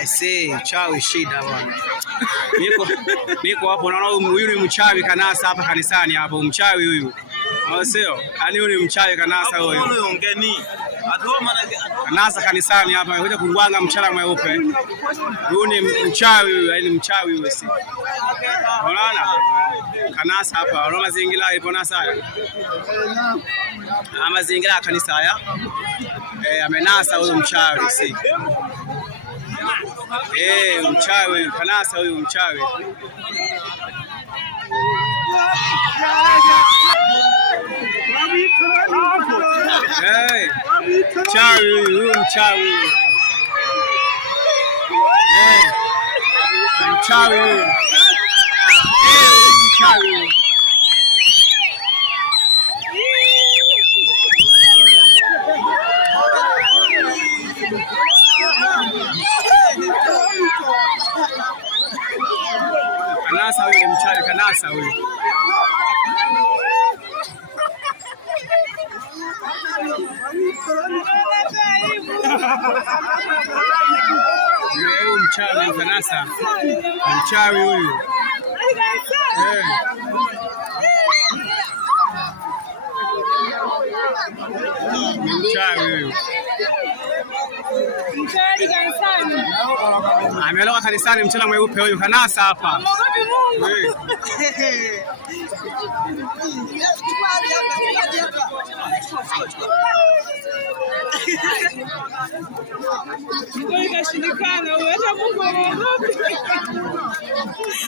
I see, chawi shida bwana. Niko hapo naona huyu ni mchawi kanasa hapa kanisani hapo, mchawi huyu. Sio? Yaani huyu ni mchawi kanasa huyu. Kanasa kanisani hapa, anakuja kuwanga mchana mweupe. Huyu ni mchawi huyu, yaani mchawi huyu si. Unaona? Kanasa hapa, unaona mazingira ipo na saya. Mazingira ya kanisa haya. Amenasa huyu mchawi si. Mchawi kanasa huyu mchawi. Mchawi huyu mchawi. Mchawi huyu. Mchawi. Kanasa huyu mchawi kanasa huyu. Huyu mchawi kanasa. Mchawi huyu. Mchawi huyu. Mchawi kanisani. Ameloka kanisani mchana mweupe huyu kanasa hapa.